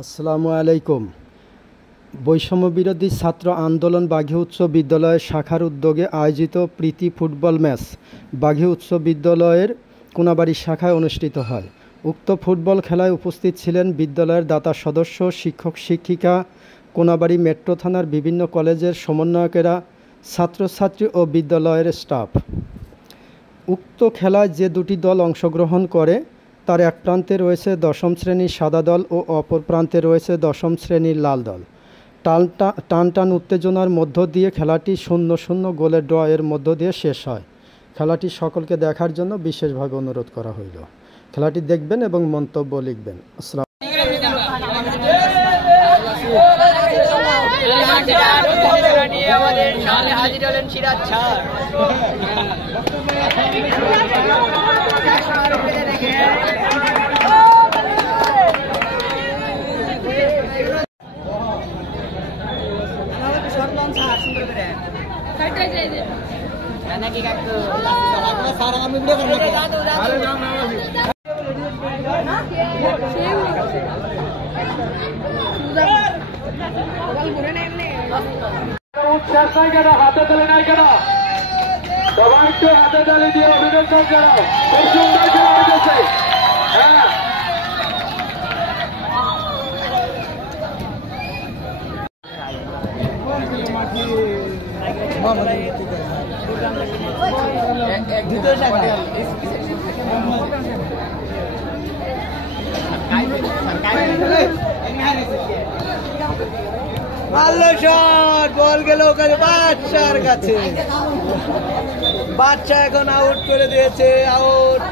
আসসালামু আলাইকুম। বৈষম্য বিরোধী ছাত্র আন্দোলন বাঘী উচ্চ বিদ্যালয়ের শাখার উদ্যোগে আয়োজিত প্রীতি ফুটবল ম্যাচ বাঘী উচ্চ বিদ্যালয়ের কোনাবাড়ি শাখায় অনুষ্ঠিত হয়। উক্ত ফুটবল খেলায় উপস্থিত ছিলেন বিদ্যালয়ের দাতা সদস্য, শিক্ষক শিক্ষিকা, কোনাবাড়ি মেট্রো থানার বিভিন্ন কলেজের সমন্বয়কেরা, ছাত্রছাত্রী ও বিদ্যালয়ের স্টাফ। উক্ত খেলায় যে দুটি দল অংশগ্রহণ করে তার এক প্রান্তে রয়েছে দশম শ্রেণীর সাদা দল ও অপর প্রান্তে রয়েছে দশম শ্রেণীর লাল দল। টান উত্তেজনার মধ্য দিয়ে খেলাটি 0-0 গোলের ড্র এর মধ্য দিয়ে শেষ হয়। খেলাটি সকলকে দেখার জন্য বিশেষভাবে অনুরোধ করা হইল। খেলাটি দেখবেন এবং মন্তব্য লিখবেন। আসসালাম। হাতে তালি নাই কেন? সবাই একটু হাতে তালি দিয়ে অভিনন্দন জানাও। খুব সুন্দর খেলা হয়েছে। হ্যাঁ, ভালো শট, বল গেল ওখানে বাদশার কাছে। বাদশা এখন আউট করে দিয়েছে, আউট।